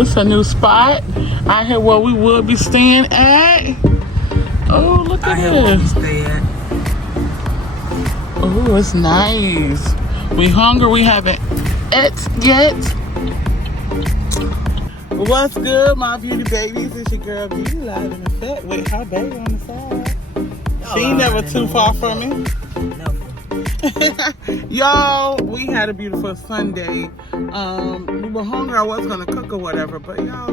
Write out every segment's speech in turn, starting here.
it's a new spot out here where we will be staying at. Oh, look at this. Oh, it's nice. We hungry. We haven't ate yet. What's good, my beauty babies? It's your girl Beauty live in effect with her baby on the side. She ain't never too far from me. Y'all, we had a beautiful Sunday. We were hungry. I was gonna cook or whatever, but y'all,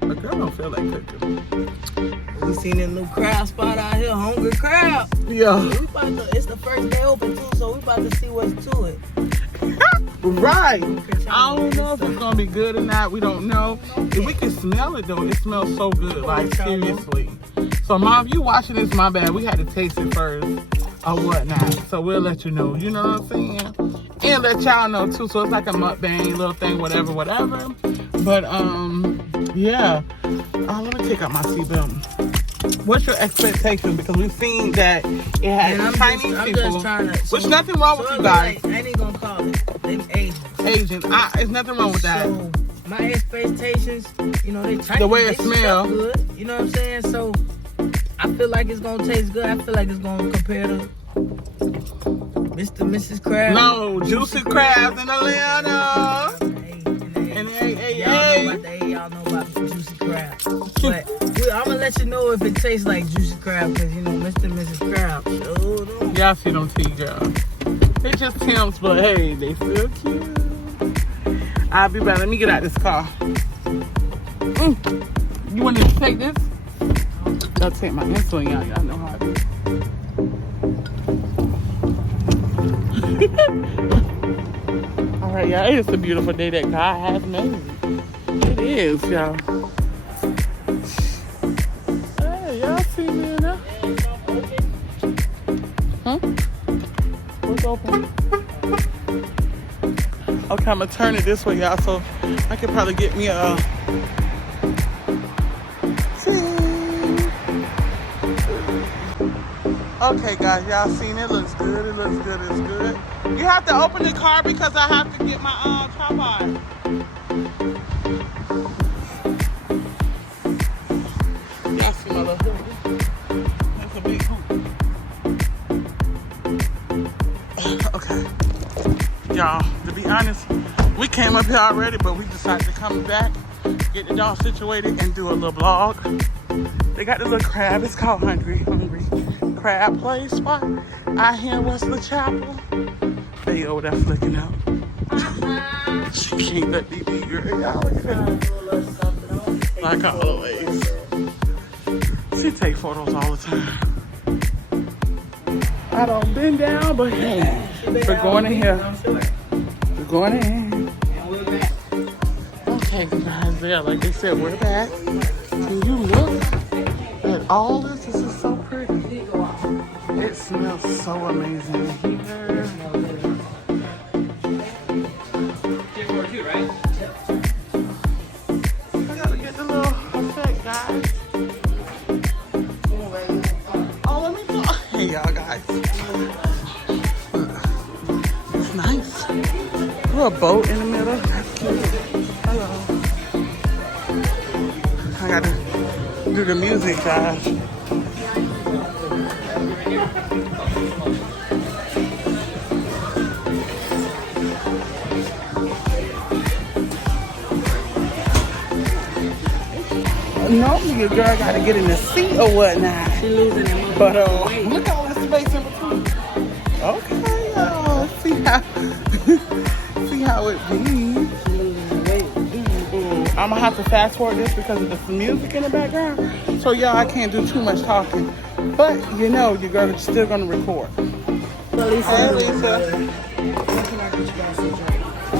a girl don't feel like cooking. We seen that little crab spot out here, hungry crab. Yeah. It's the first day open too, so we about to see what's to it. Right. I don't know if it's gonna be good or not. We don't know. If we can smell it though, it smells so good. Like seriously. So mom, if you watching this, my bad. We had to taste it first or whatnot. So we'll let you know. You know what I'm saying? And let y'all know too. So it's like a mukbang little thing, whatever. But yeah. Let me take out my seatbelt. What's your expectation? Because we've seen that it has Chinese people. Which nothing wrong with you guys. I ain't gonna call it. Them Asians. Asians. There's nothing wrong with that. So my expectations, you know, they Chinese. The way it smells. Good. You know what I'm saying? So I feel like it's gonna taste good. I feel like it's gonna compare to Mr. and Mrs. Crab. No, juicy crabs in Atlanta. Y'all know about the juicy crab. But I'm gonna let you know if it tastes like juicy crab, because you know Mr. and Mrs. Crab. Y'all see them teeth, y'all. They just Tim's, but hey, they still cute. I'll be back. Let me get out this car. You want to take this? I'll take my insulin, y'all. Y'all know how it is. All right, y'all. It's a beautiful day that God has made. It is, y'all. Hey, y'all see me in there? Huh? What's open? Okay, I'm gonna turn it this way, y'all, so I could probably get me a. Okay, guys, y'all seen it? Looks good. It looks good. It's good. You have to open the car because I have to get my tripod. Y'all see my little hoop? That's a big hoop. Okay. Y'all, to be honest, we came up here already, but we decided to come back, get the dog situated, and do a little vlog. They got this little crab. It's called Hungry Crab Place spot out here in Wesley Chapel. They over there flicking out. She can't let me be girl. Y'all look at her. Like always. She take photos all the time. I don't been down, but hey, we're going in here. We're going in. Okay, guys, yeah, like they said, we're back. Can you look at all this? This is so pretty. It smells so amazing here. I gotta get the little effect, guys. Oh, let me go. Hey, y'all, guys. It's nice. There's a boat in the middle. That's cute. Hello. I gotta do the music, guys. No, your girl gotta get in the seat or whatnot. She losing it. But look at all this space in between. Okay, y'all. See how it be. I'm gonna have to fast forward this because of the music in the background. So y'all, I can't do too much talking. But you know, your girl is still gonna record. Hey, Lisa.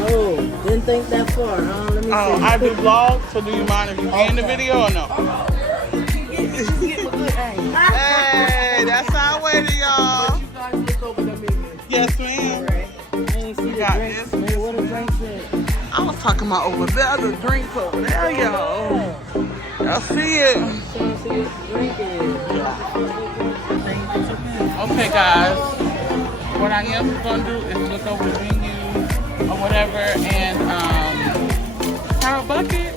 Oh, didn't think that far. Let me see. I do vlogs, so do you mind if you end the video or no? Hey, that's our way to y'all. Yes, ma'am. We got this. What a drink said. I was talking about over there, the drinks over there, y'all. Y'all see it? Okay, guys. What I am gonna do is look over the menu or whatever, and have a bucket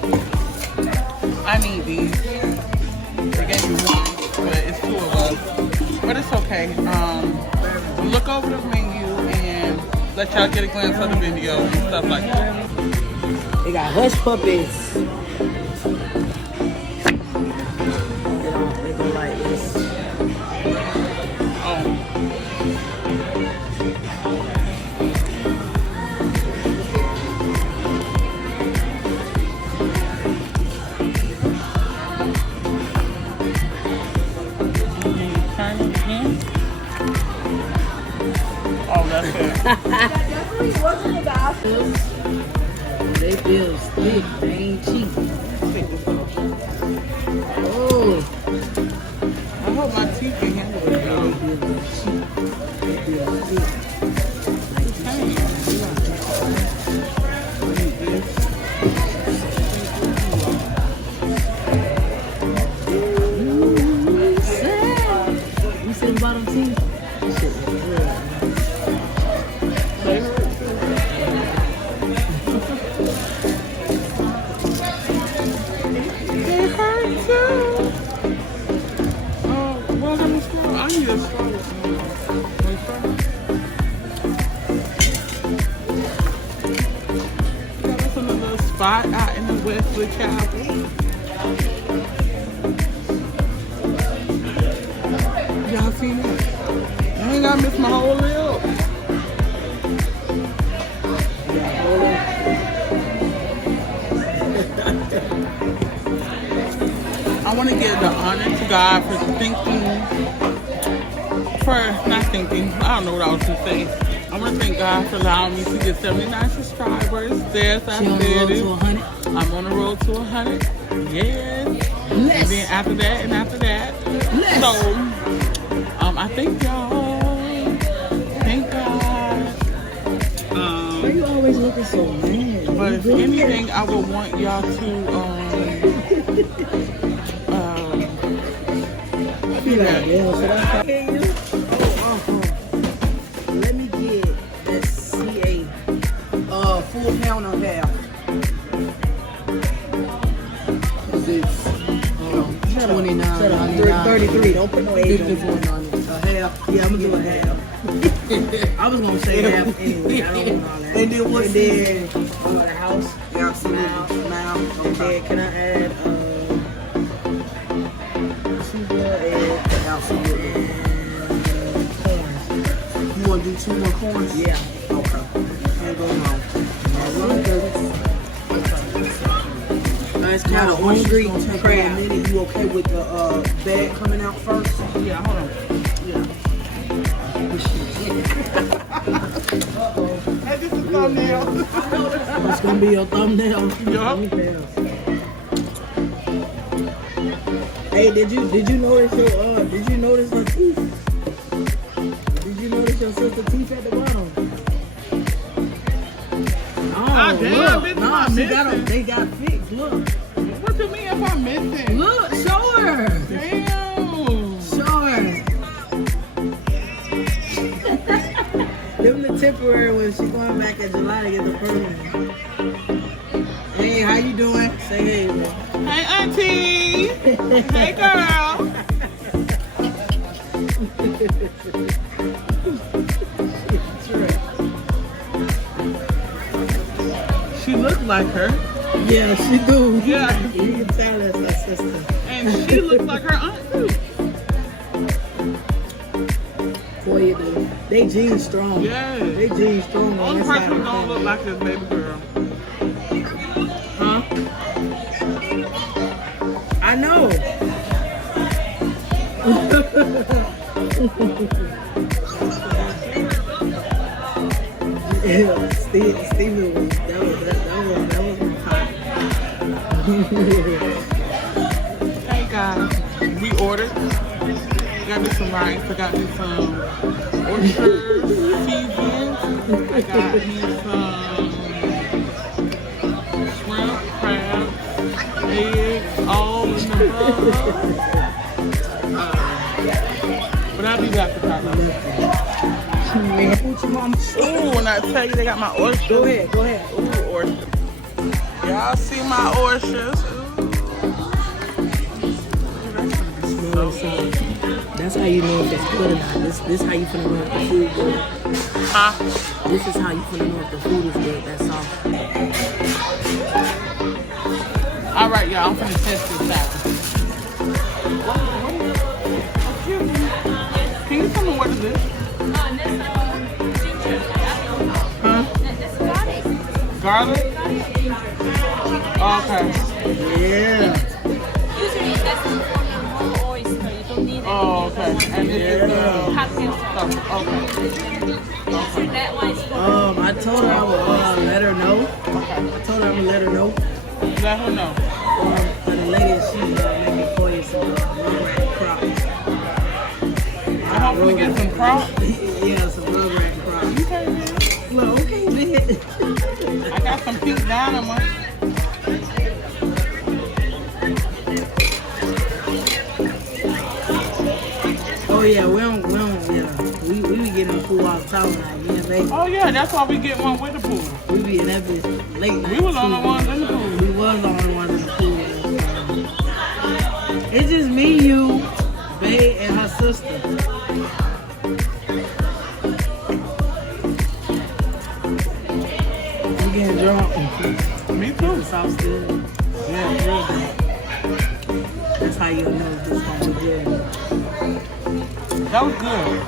Okay. Look over the menu and let y'all get a glance of the video and stuff like that. They got hush puppies. They go like this. Oh. They feel thick, they ain't cheap. Oh, I hope my teeth can handle it though. they feel thick. You see the bottom teeth? That shit was good. I need a straw. Got us in a little spot out in the Westwood Chapel. Y'all seen it? I ain't gotta miss my whole lip. I want to give the honor to God for not thinking, I don't know what I was going to say. I want to thank God for allowing me to get 79 subscribers. Yes, I said it. I'm on the road to 100. Yes. And then after that and after that. So, I thank y'all. Thank God. Why you always looking so mad? But if anything, I would want y'all to, let me get that CA full pound of half. It's 29, 33. Don't put no age on it. A half. Yeah, I'm gonna do a half. I was gonna say half anyway. I don't want all that. And then what's there? The house. Yeah, now. Okay. Can I add you want to do 2 more corns? Yeah. Okay. Can't go wrong. Nice kind of on street crab. You okay with the bag coming out first? Yeah, hold on. Yeah. Hey, this is a thumbnail. It's gonna be your thumbnail. Yup. Hey, did you notice her teeth? Did you notice your sister's teeth at the bottom? Oh, damn, look. bitch, No, I'm they got fixed. Look. What you mean if I'm missing? Look, show her. Damn. Show her. Them the temporary ones. She going back in July to get the permanent. Hey, how you doing? Say hey, man. Hey, auntie. Hey, girl. She looked like her. Yeah, she do. Yeah. You can tell that's her sister. And she looked like her aunt too. Boy, you do. They jeans strong. Yeah. They jeans strong. Only person who don't look like this baby girl. Huh? I know. Yeah, Steven was that was hot. Hey guys, we ordered. Got me some rice. I got me some oysters, seasonings. I got me some shrimp, crab, eggs, all in the bowl. But I'll be back to talk about it. Ooh, when I tell you they got my oysters. Go ahead. Ooh, oysters. Y'all see my oysters? Ooh. So good. That's how you know if it's good or not. This how you finna know if the food good. Huh? This is how you finna know if the food is good. That's all. All right, y'all. I'm finna test this out. Can you tell me what is this? Huh? Garlic? Okay. Yeah. Usually that's the whole oyster. You don't need it. Oh, okay. And this is Cocktail sauce. okay. So that one is for I told her I would let her know. Okay. I told her I would let her know. Let her know. For the lady, she's making for you some rugrat crops. I hope we get some crops. Yeah, some rugrat crops. Okay, man. Well, okay, man. I got some pink dynamite. Oh yeah, we don't, yeah. We be getting the pool off the top now, you know, baby. Oh yeah, that's why we get one with the pool. We be in that bitch late night. We was the only ones in the pool. We was the only ones in the pool. It's just me, you, Bae, and her sister. We getting drunk. Me too. Sauce good. Yeah, real good. That's how you know if this gonna be good. That was good.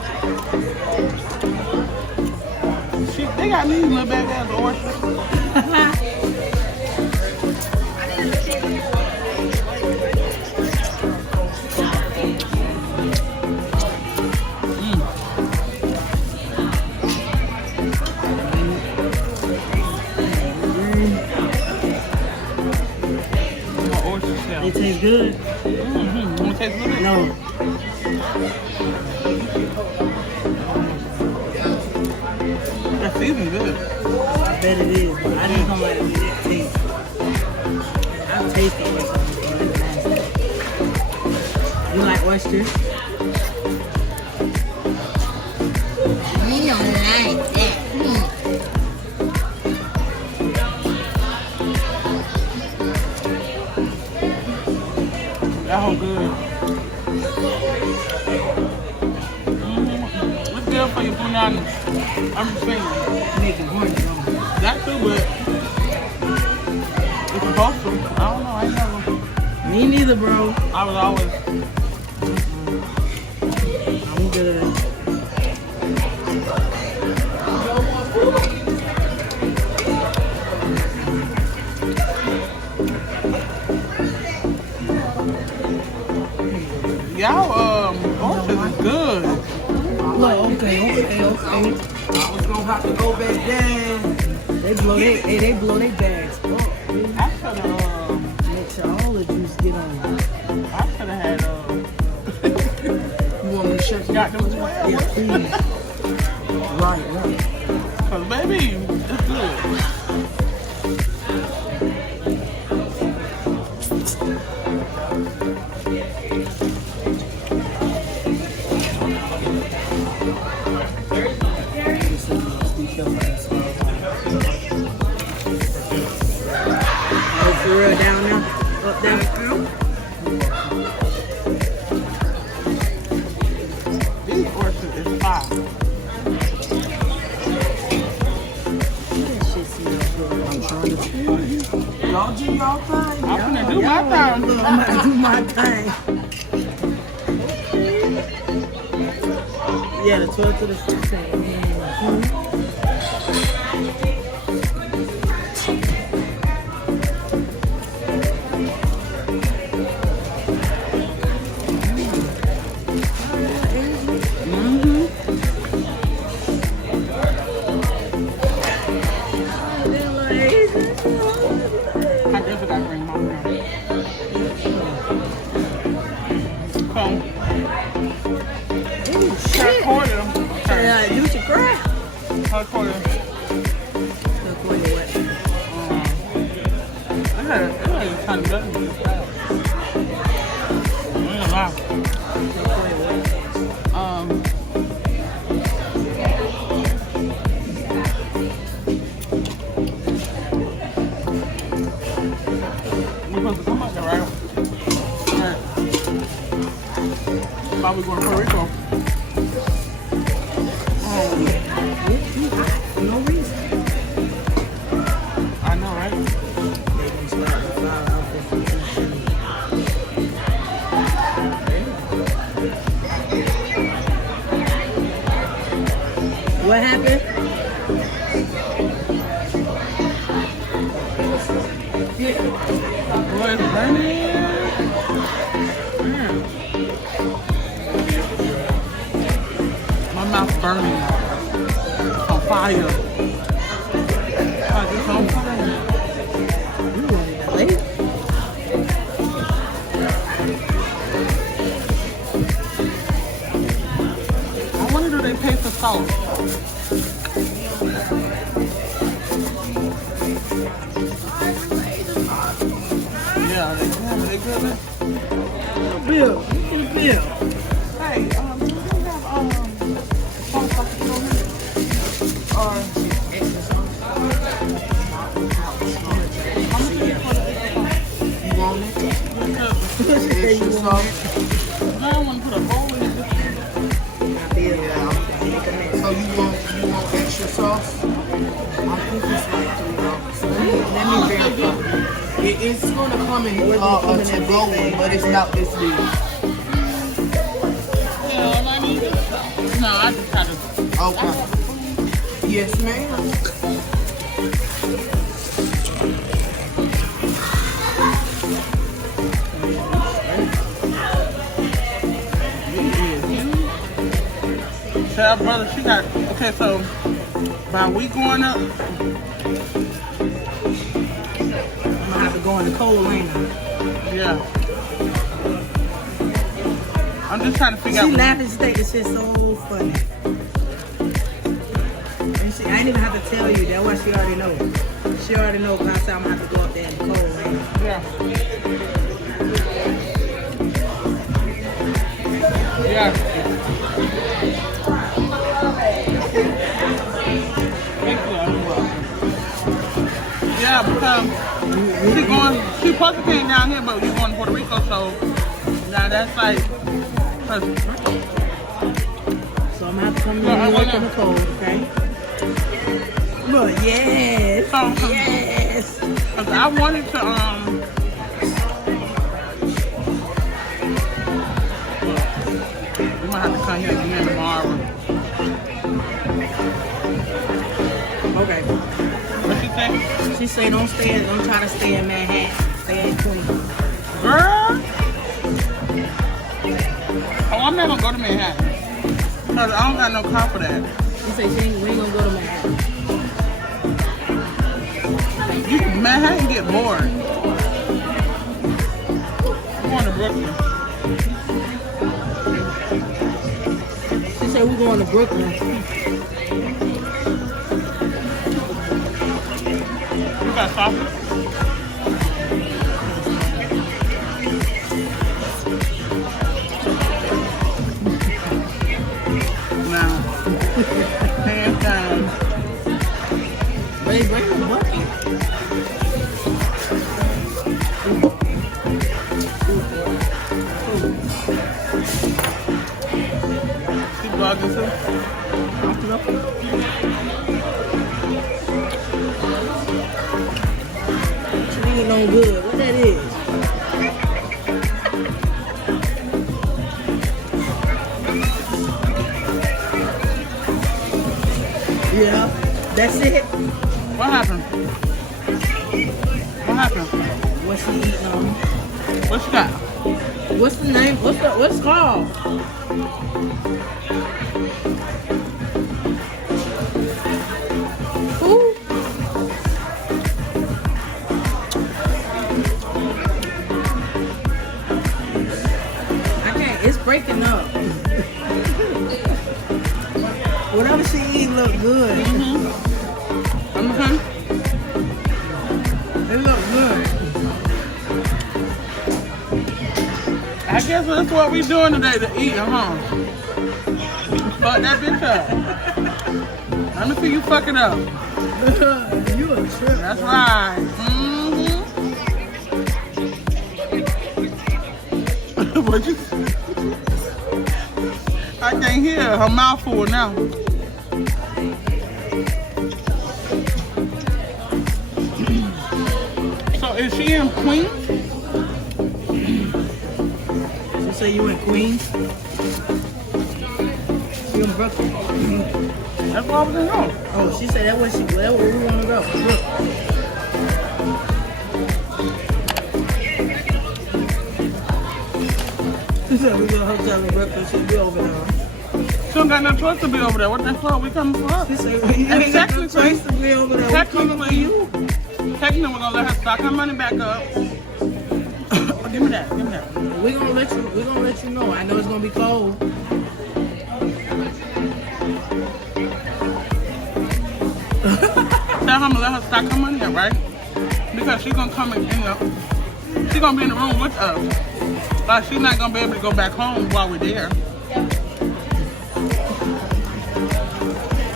They got these little baby ass oysters. They taste good. Mm-hmm. You taste good? No. That's even good. I bet it is, but I just don't like it that taste. I've tasted oysters before. It's nasty. You like oysters? We don't like that. That whole good. What's good for your punani? I'm just saying. Making horny, don't That too, but it's supposed to. I don't know. I ain't never. Me neither, bro. I was always. I'm good. Y'all, oysters is good. Look, okay. I was gonna have to go back down. They blow their bags up. Dude. I should have. Make sure all the juice get on. I should have had. You want me to shut Got them 12. Yeah, please. Right. Cause baby, it's good. Oh, for real, down there? Up there? These oysters is fire. That shit smells good. I'm trying to tell you. Y'all do y'all thing. I'm gonna do my time. Look, I'm about to do my thing. Yeah, the 12 to the 16. I guess I gotta bring my own. So, her quarter. Okay. Yeah, do what you cry. Her quarter. I had kind of better than this. I ain't gonna lie. We're supposed to come up there, right? Right. thought we were going to Puerto Rico. No reason. I know, right? They gonna start to fly out there. What happened? Boy, it's burning. My mouth's burning. It's on fire. Like it's on fire. You want it late? I wonder do they pay for salt? Yeah, they good. Bill, you get a bill. Hey, do you have salt like you don't need? Or how much is it for the extra salt? You want it? Extra salt? I don't want to put a bowl in it. So you want extra sauce? I think it's like $3. Let me verify. It's gonna come in a to-go one, but it's not this big. Yeah, I need it. No, I just had to. Okay. Yes, ma'am. Tell brother she got. Okay, so by we going up, I'm gonna have to go in the cold lane. yeah. I'm just trying to figure She out. laughing, she think this shit so funny. And she, I ain't even have to tell you, that's why she already know. She already know by the time I'm gonna have to go up there in the cold lane. Yeah. Yeah. Yeah, because she supposed to came down here, but we going to Puerto Rico, so now that's like, cause, So I'm gonna have to come in and work in the cold, okay? Look, yes, yes. cause I wanted to, we might have to come here again tomorrow. Okay. What you think? She say don't try to stay in Manhattan. Stay in Queens. Girl. Oh, I'm not gonna go to Manhattan. Cause I don't got no car for that. She say we ain't gonna go to Manhattan. Manhattan get bored. I'm going to Brooklyn. She say we're going to Brooklyn. You got sausage? Nah. Hands down. Bring the bucket. She vlogging too? She ain't no good. What that is? Yeah, that's it. What happened? What happened? What's she eating on? What you got? What's the name? What's it called? Who? I can't. It's breaking up. Whatever she eat look good. Mm-hmm. It look good. I guess that's what we doing today to eat, huh? Fuck that bitch up. Let me see you fuck it up. You a trip. That's right. Mm-hmm. What you? I can't hear her. Her mouth full now. So is she in Queens? She say you in Queens? You in Brooklyn? That's what I was going. Oh, she said that where we want to go. Look. She said we go to a hotel in Brooklyn. She'll be over there. She don't got no choice to be over there. What the fuck? We coming for her? She said you ain't got no choice to be over there. We coming for you. Technically, we're gonna let her stock her money back up. Oh, give me that. Give me that. We're gonna let you know. I know it's gonna be cold. Tell her I'm gonna let her stock her money up, right? Because she's gonna come and she's gonna be in the room with us. Like she's not gonna be able to go back home while we're there.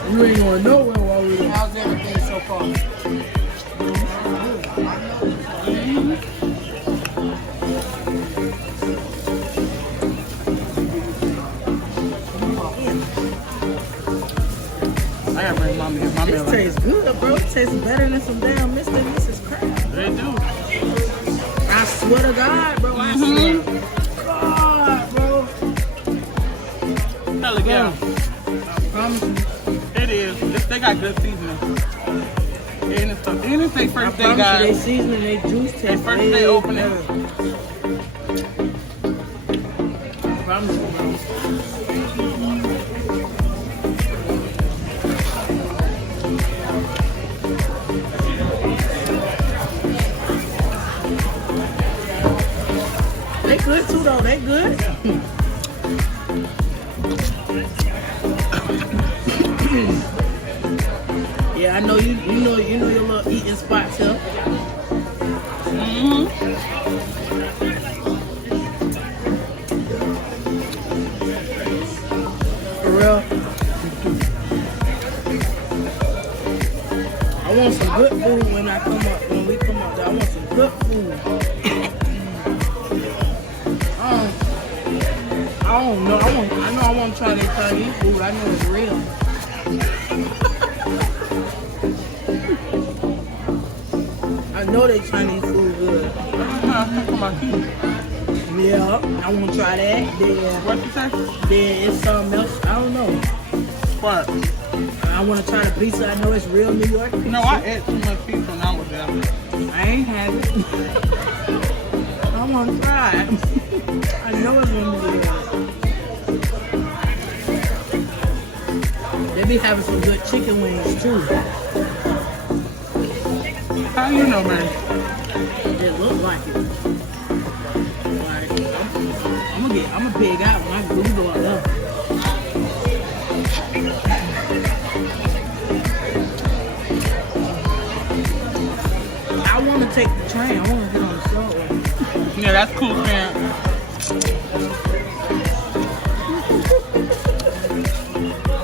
You ain't gonna know while we're there. How's everything so far? I gotta bring mommy in. Mommy This tastes good, bro. It tastes better than some damn Mr. and Mrs. Crab. They do. I swear to God, bro. I swear to God, bro. Hell yeah. I promise you. It is. They got good seasoning. And it's their I first day, promise you, they guys. seasoning, they juice Their taste first way day opening. better. I promise you, bro. They good too, though. They good. Yeah, I know you know your little eating spots here. Mm-hmm. For real. I want some good food when we come up there. I want some good food. I don't know. I know I want to try their Chinese food. I know it's real. I know their Chinese food good. Yeah, I want to try that. What you say? Then it's something else. I don't know. What? I want to try the pizza. I know it's real New York pizza. No, I ate too much pizza when I was there. I ain't had it. I want to try it. I know it's real New York. They be having some good chicken wings too. How you know, man? It look like it. Like I'm gonna pig out when I go out there. I want to take the train. I want to get on the subway. Yeah, that's cool, man.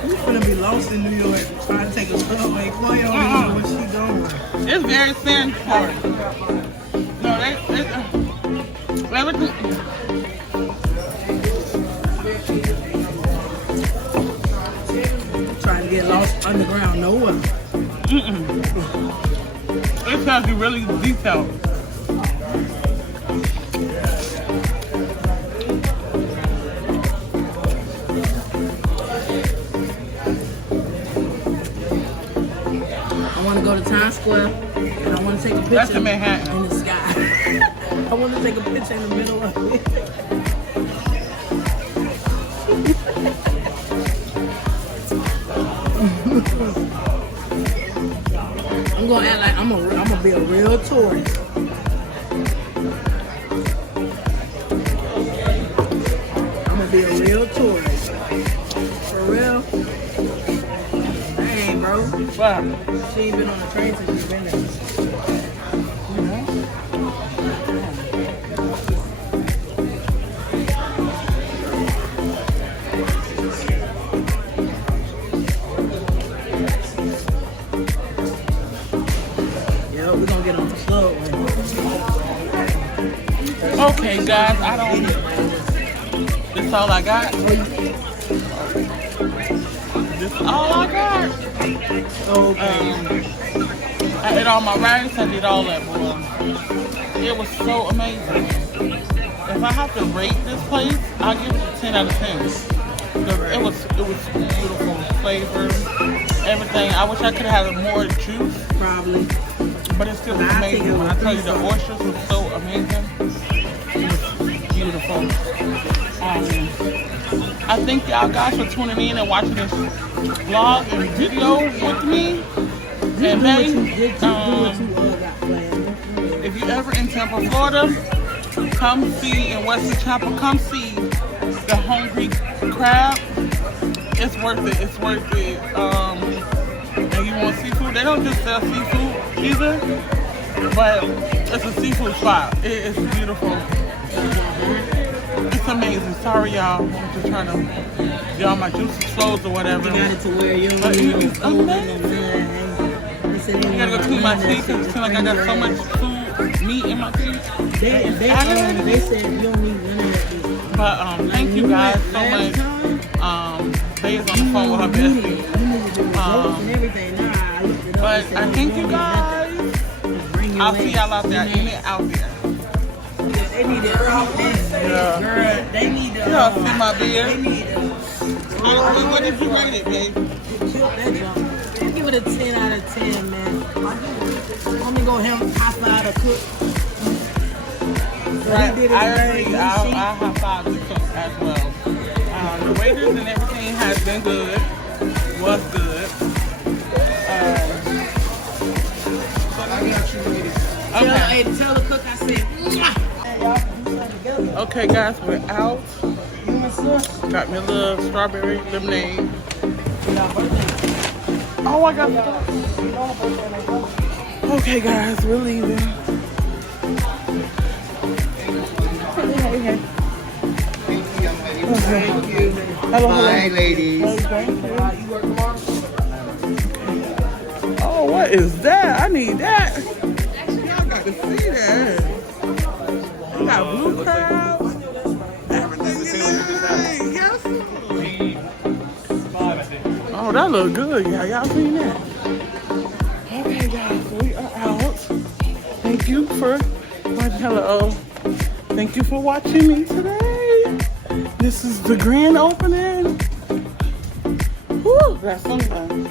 You finna be lost in New York trying to take a subway. Chloe don't even know what she doing. It's very sanitary. No, everything. Trying to get lost underground nowhere. It tells you really detailed. I want to go to Times Square and I want to take a picture That's in Manhattan. in the sky. I want to take a picture in the middle of it. I'm gonna act like I'm gonna be a real tourist. I'm gonna be a real tourist. For real. Dang, bro. Wow. She ain't been on the train since she's been there. You know? Yeah, we're gonna get on the slow one. Okay, guys, I don't. That's all I got. this is all I got. I ate all my rice. I did all that, boy. It was so amazing. If I have to rate this place, I'll give it a 10 out of 10. It was beautiful flavor, everything. I wish I could have had more juice. Probably. But it's still amazing. When I tell you the oysters were so amazing, it was beautiful. I thank y'all guys for tuning in and watching this vlog and video with me. And if you're ever in Tampa, Florida, come see in Western Tampa, come see the Hungry Crab. It's worth it. It's worth it. And you want seafood? They don't just sell seafood either, but it's a seafood spot. It is beautiful. It's amazing. Sorry, y'all. I'm just trying to get all my juices closed or whatever. You got it to where you But it's amazing. I gotta go clean my teeth because it seems like I got so much food, meat in my teeth. They said you don't need none of that. But thank you guys so much. They is on the phone with her bestie. But I thank you guys. I'll see y'all out there. In it out there. They need to Yeah. girl, they need to Yeah, see my beard. they need to What did you rate it, babe? kill that junk. I give it a 10 out of 10, man. I'm gonna go high five the cook. Right, I agree. I high five the cook as well. The waiters and everything has been good. Was good. Okay. Tell the cook I said, Okay, guys, we're out. Got me a little strawberry lemonade. Oh, I got that. Okay, guys, we're leaving. Hey. Thank you. Hello. Bye, ladies. Oh, what is that? I need that. Y'all got to see that. You got blue crabs. Everything in there. Yes. Oh, that look good, y'all. Y'all seen that? Okay, guys, we are out. Thank you for watching. Hello. Thank you for watching me today. This is the grand opening. Woo, that's something.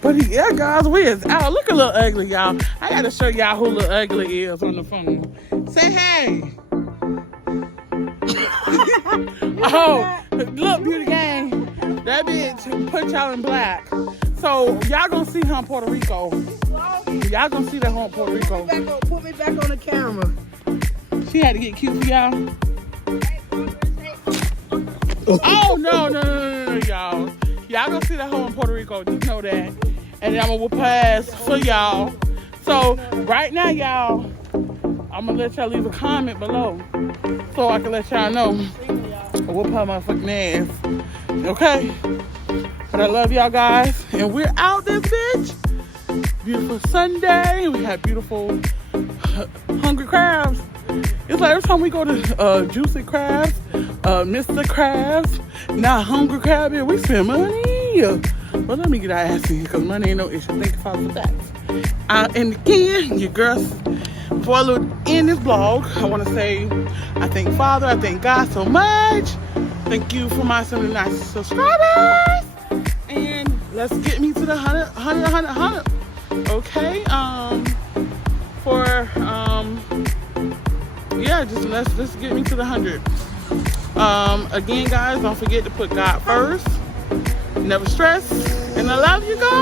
But yeah, guys, we is out. Look a little ugly, y'all. I gotta show y'all who little ugly is on the phone. Say hey. Oh, look, beauty gang. That bitch put y'all in black. So y'all gonna see her in Puerto Rico. Y'all gonna see that her in Puerto Rico. put me back on the camera. She had to get cute for y'all. Oh no, y'all. Y'all gonna see that hoe in Puerto Rico. Just know that. And then I'm gonna whoop her ass for y'all. So right now, y'all, I'm gonna let y'all leave a comment below so I can let y'all know. Whoop her motherfucking ass. Okay? But I love y'all guys. And we're out this bitch. Beautiful Sunday. We had beautiful Hungry Crabs. It's like every time we go to Juicy Crabs, Mr. Crabs, now Hungry Crab here, we spend money. But let me get our ass in because money ain't no issue. Thank you, Father, for that. And again, your girls, before I end this vlog, I want to say I thank Father, I thank God so much. Thank you for my 79 subscribers. And let's get me to the 100. Okay? Yeah, just let's get me to the 100. Again, guys, don't forget to put God first. Never stress. And I love you guys.